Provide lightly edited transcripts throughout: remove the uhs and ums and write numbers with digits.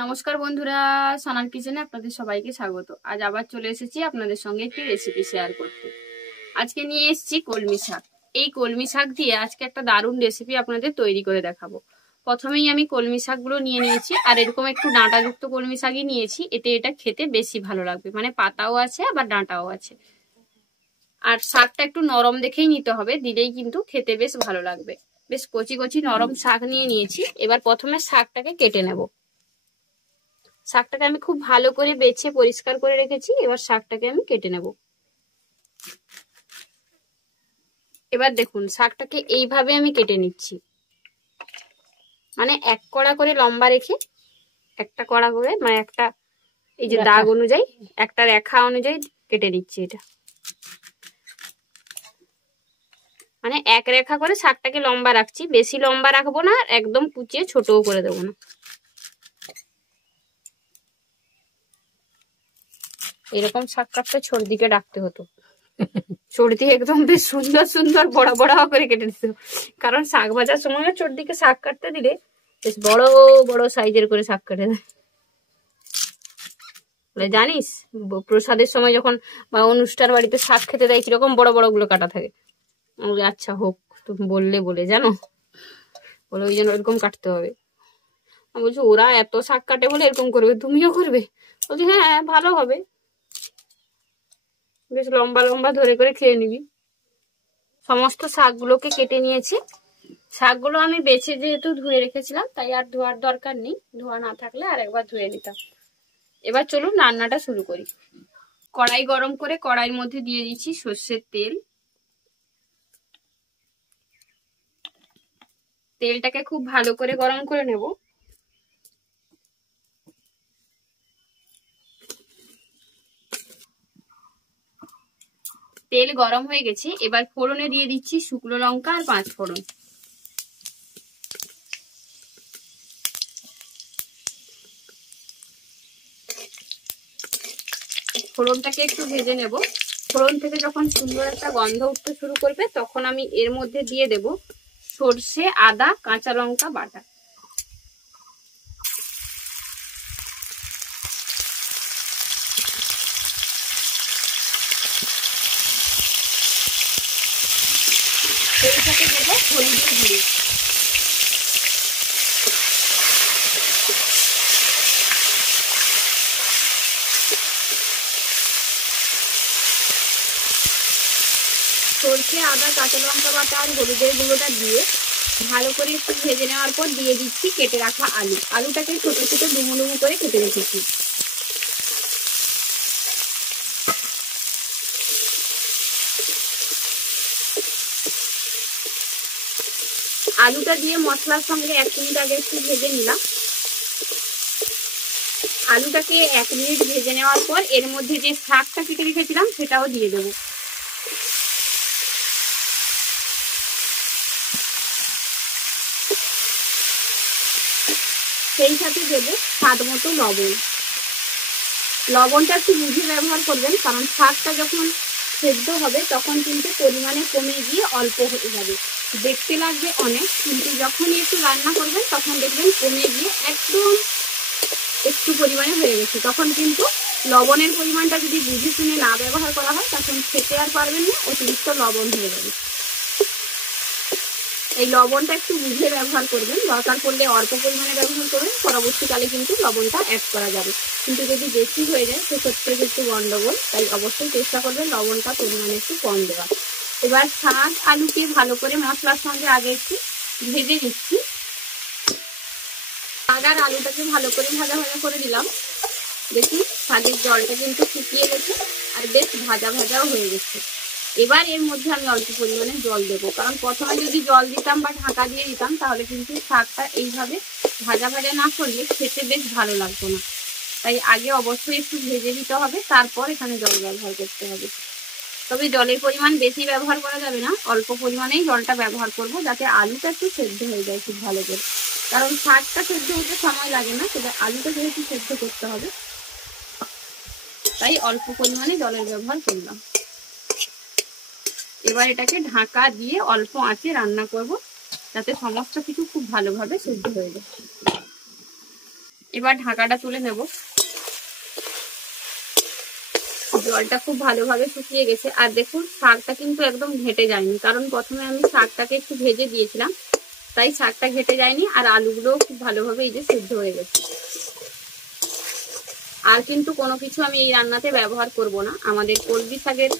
নমস্কার বন্ধুরা, সোনাল কিচেনে আপনাদের সবাইকে স্বাগত। আজ আবার চলে এসেছি আপনাদের সঙ্গে একটি রেসিপি শেয়ার করতে। আজকে নিয়ে এসেছি কলমি শাক। এই কলমি শাক দিয়ে আজকে একটা দারুণ রেসিপি আপনাদের তৈরি করে দেখাবো। প্রথমেই আমি কলমি শাকগুলো নিয়ে নিয়েছি, আর এরকম একটু ডাঁটাযুক্ত কলমি শাকই নিয়েছি। এটা খেতে বেশি ভালো লাগবে, মানে পাতাও আছে আবার ডাঁটাও আছে। আর শাকটা একটু নরম দেখেই নিতে হবে, দিলেই কিন্তু খেতে বেশ ভালো লাগবে। বেশ কচি কচি নরম শাক নিয়ে নিয়েছি। এবার প্রথমে শাকটাকে কেটে নেব। শাকটাকে আমি খুব ভালো করে বেছে পরিষ্কার করে রেখেছি। এবার শাকটাকে আমি কেটে নেব। এবার দেখুন, শাকটাকে এইভাবে আমি কেটে নিচ্ছি, মানে এক কড়া করে লম্বা রেখে একটা কড়া করে, মানে একটা এই যে দাগ অনুযায়ী একটা রেখা অনুযায়ী কেটে নিচ্ছি। এটা মানে এক রেখা করে শাকটাকে লম্বা রাখছি, বেশি লম্বা রাখবো না, একদম কুচিয়ে ছোটও করে দেবো না। এরকম শাক কাটতে ছোট দিকে রাখতে হতো, চর্দি একদম বেশ সুন্দর সুন্দর বড় বড় করে কেটে দিত। কারণ শাক ভাজার সময় চোর দিকে শাক কাটতে দিলে বেশ বড় বড় সাইজের করে শাক কেটে দেয়। জানিস, প্রসাদের সময় যখন বা অনুষ্ঠান বাড়িতে শাক খেতে দেয় কিরকম বড় বড় গুলো কাটা থাকে। আচ্ছা হোক, তুমি বলে জানো, বলে ওই জন্য এরকম কাটতে হবে। আমি বলছি ওরা এত শাক কাটে বলে এরকম করবে, তুমিও করবে? বলছি হ্যাঁ, ভালো হবে, বেশ লম্বা লম্বা ধরে করে খেয়ে নিবি। সমস্ত শাকগুলোকে কেটে নিয়েছি। শাকগুলো আমি বেছে যেহেতু ধুয়ে রেখেছিলাম, তাই আর ধোয়ার দরকার নেই। ধোয়া না থাকলে আর একবার ধুয়ে নিতাম। এবার চলুন রান্নাটা শুরু করি। কড়াই গরম করে কড়াইয়ের মধ্যে দিয়ে দিচ্ছি সর্ষের তেল। তেলটাকে খুব ভালো করে গরম করে নেব। তেল গরম হয়ে গেছে। এবার ফোড়নে দিয়ে দিচ্ছি শুকনো লঙ্কা আর 5 ফোড়ন। ফোড়নটাকে একটু ভেজে নেব। ফোড়ন থেকে যখন সুন্দর একটা গন্ধ উঠতে শুরু করবে, তখন আমি এর মধ্যে দিয়ে দেব সর্ষে, আদা, কাঁচা লঙ্কা বাটা। সেই সাথে দেবো হলুদের গুঁড়ো। সর্ষে, আদা, কাঁচা লঙ্কা বাটা আর হলুদের গুঁড়োটা দিয়ে ভালো করে একটু ভেজে নেওয়ার পর দিয়ে দিচ্ছি কেটে রাখা আলু। আলুটাকে ছোট ছোট ডুমো ডুমো করে কেটে রেখেছি। আলুটা দিয়ে মশলার সঙ্গে 1 মিনিট আগে একটু ভেজে নিলাম। আলুটাকে 1 মিনিট ভেজে নেওয়ার পর এর মধ্যে যে শাকটা কেটে রেখেছিলাম সেটাও দিয়ে দেবো। সেই সাথে দেবো স্বাদ মতো লবণ। লবণটা একটু বুঝে ব্যবহার করবেন, কারণ শাকটা যখন সেদ্ধ হবে তখন কিন্তু পরিমাণে কমে গিয়ে অল্প হয়ে যাবে। দেখতে লাগবে অনেক, কিন্তু যখনই একটু রান্না করবেন তখন দেখবেন কমে গিয়ে একদম একটু পরিমাণে হয়ে গেছে। তখন কিন্তু লবণের পরিমাণটা যদি বুঝে শুনে না ব্যবহার করা হয়, তখন খেতে আর পারবেন না, অতিরিক্ত লবণ হয়ে যাবে। এই লবণটা একটু বুঝে ব্যবহার করবেন, দরকার পড়লে অল্প পরিমাণে ব্যবহার করবেন, পরবর্তীকালে কিন্তু লবণটা অ্যাড করা যাবে। কিন্তু যদি বেশি হয়ে যায় সেক্ষেত্রে একটু গন্ডগোল, তাই অবশ্যই চেষ্টা করবেন লবণটা পরিমাণে একটু কম দেওয়া। এবার শাক আলুকে ভালো করে মশলার সঙ্গে আগে একটু ভেজে নিচ্ছি। শাক আর আলুটাকে ভালো করে ভাজা ভাজা করে দিলাম। দেখি শাকের জলটা কিন্তু শুকিয়ে গেছে আর বেশ ভাজা ভাজাও হয়ে গেছে। এবার এর মধ্যে আমি অল্প পরিমাণে জল দেবো, কারণ প্রথমে যদি জল দিতাম বা ঢাকা দিয়ে দিতাম তাহলে কিন্তু শাকটা এইভাবে ভাজা ভাজা না করলে খেতে বেশ ভালো লাগতো না। তাই আগে অবশ্যই একটু ভেজে দিতে হবে, তারপর এখানে জল ব্যবহার করতে হবে। তবে জলের পরিমাণ বেশি ব্যবহার করা যাবে না, অল্প পরিমাণেই জলটা ব্যবহার করব, যাতে আলুটা একটু সেদ্ধ হয়ে যায় খুব ভালো করে। কারণ শাকটা সেদ্ধ হতে সময় লাগে না, সেটা আলুটা যেহেতু সেদ্ধ করতে হবে, তাই অল্প পরিমাণে জলের ব্যবহার করলাম। এবার এটাকে ঢাকা দিয়ে অল্প আঁচে রান্না করব, যাতে সমস্ত কিছু খুব ভালোভাবে সেদ্ধ হয়ে যায়। এবার ঢাকাটা তুলে নেব। জলটা খুব ভালোভাবে শুকিয়ে গেছে। আর দেখুন শাকটা কিন্তু একদম ঘেটে যায়নি, কারণ প্রথমে আমি শাকটাকে একটু ভেজে দিয়েছিলাম, তাই শাকটা ঘেটে যায়নি। আর আলুগুলোও খুব ভালোভাবে এই যে সিদ্ধ হয়ে গেছে। আর কিন্তু কোনো কিছু আমি এই রান্নাতে ব্যবহার করব না। আমাদের কলমি শাকের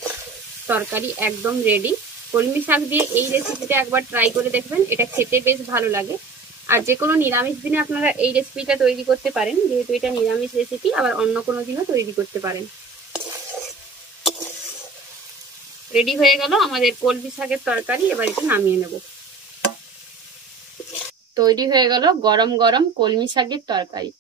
তরকারি একদম রেডি। কলমি শাক দিয়ে এই রেসিপিটা একবার ট্রাই করে দেখবেন, এটা খেতে বেশ ভালো লাগে। আর যে কোনো নিরামিষ দিনে আপনারা এই রেসিপিটা তৈরি করতে পারেন, যেহেতু এটা নিরামিষ রেসিপি, আবার অন্য কোনো দিনও তৈরি করতে পারেন। রেডি হয়ে গেল আমাদের কলমি শাকের তরকারি। এবার এটা নামিয়ে নেব। তৈরি হয়ে গেল গরম গরম কলমি শাকের তরকারি।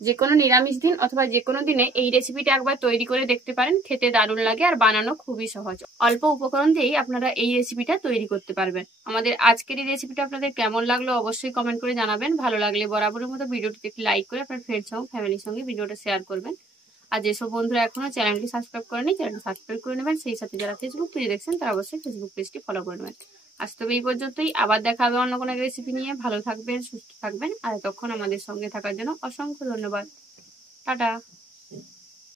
যে কোনো নিরামিষ দিন অথবা যে কোনো দিনে এই রেসিপিটা একবার তৈরি করে দেখতে পারেন, খেতে দারুণ লাগে আর বানানো খুবই সহজ। অল্প উপকরণ দিয়েই আপনারা এই রেসিপিটা তৈরি করতে পারবেন। আমাদের আজকের এই রেসিপিটা আপনাদের কেমন লাগলো অবশ্যই কমেন্ট করে জানাবেন। ভালো লাগলে বরাবরের মতো ভিডিওটিতে একটি লাইক করে আপনার ফ্রেন্ডস এবং ফ্যামিলির সঙ্গে ভিডিওটা শেয়ার করবেন। আর যেসব বন্ধুরা এখনো চ্যানেলটি সাবস্ক্রাইব করেনি, চ্যানেলটি সাবস্ক্রাইব করে নেবেন। সেই সাথে যারা ফেসবুক পেজে দেখছেন তারা অবশ্যই ফেসবুক পেজটি ফলো করে নেবেন। আজ তবে এই পর্যন্তই, আবার দেখা হবে অন্য কোনো রেসিপি নিয়ে। ভালো থাকবেন, সুস্থ থাকবেন, আর তখন আমাদের সঙ্গে থাকার জন্য অসংখ্য ধন্যবাদ। টাটা।